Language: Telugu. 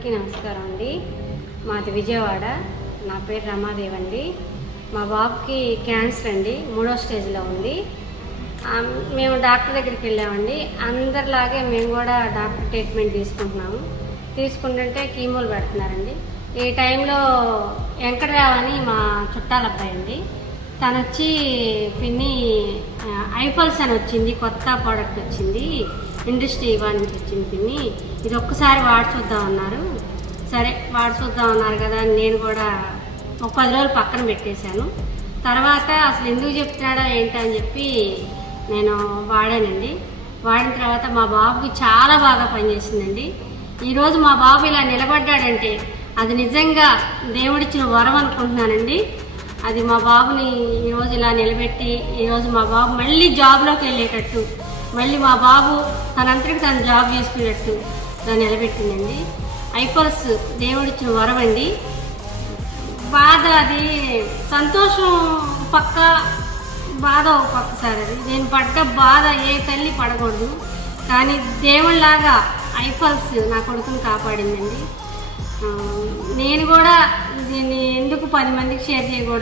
అందరికీ నమస్కారం అండి. మాది విజయవాడ. నా పేరు రమాదేవి అండి. మా బాబుకి క్యాన్సర్ అండి, 3వ స్టేజ్లో ఉంది. మేము డాక్టర్ దగ్గరికి వెళ్ళామండి. అందరిలాగే మేము కూడా డాక్టర్ ట్రీట్మెంట్ తీసుకుంటుంటే కీమోలు పెడుతున్నారండి. ఈ టైంలో వెంకటరావు అని మా చుట్టాల అబ్బాయి అండి, తను వచ్చి పిన్ని ఐపల్స్ అని వచ్చింది, కొత్త ప్రోడక్ట్ వచ్చింది, ఇండస్ట్రీ నుంచి వచ్చింది పిన్ని, ఇది ఒక్కసారి వాడి చూద్దామన్నారు. సరే వాడి చూద్దామన్నారు కదా అని నేను కూడా ఒక 10 రోజులు పక్కన పెట్టేశాను. తర్వాత అసలు ఎందుకు చెప్తున్నాడో ఏంటని చెప్పి నేను వాడానండి. వాడిన తర్వాత మా బాబుకి చాలా బాగా పనిచేసిందండి. ఈరోజు మా బాబు ఇలా నిలబడ్డాడంటే అది నిజంగా దేవుడిచ్చిన వరం అనుకుంటున్నానండి. అది మా బాబుని ఈరోజు ఇలా నిలబెట్టి ఈరోజు మా బాబు మళ్ళీ జాబ్లోకి వెళ్ళేటట్టు, మళ్ళీ మా బాబు తనంతటికి తను జాబ్ చేసుకునేటట్టు దాన్ని నిలబెట్టిందండి. ఐపల్స్ దేవుడిచ్చిన వరం అండి. బాధ అది సంతోషం పక్క, బాధ ఒక పక్క సార్. అది నేను పడ్డ బాధ ఏ తల్లి పడకూడదు, కానీ దేవుళ్ళలాగా ఐపల్స్ నా కొడుకుని కాపాడిందండి. నేను కూడా దీన్ని ఎందుకు 10 మందికి షేర్ చేయకూడదు.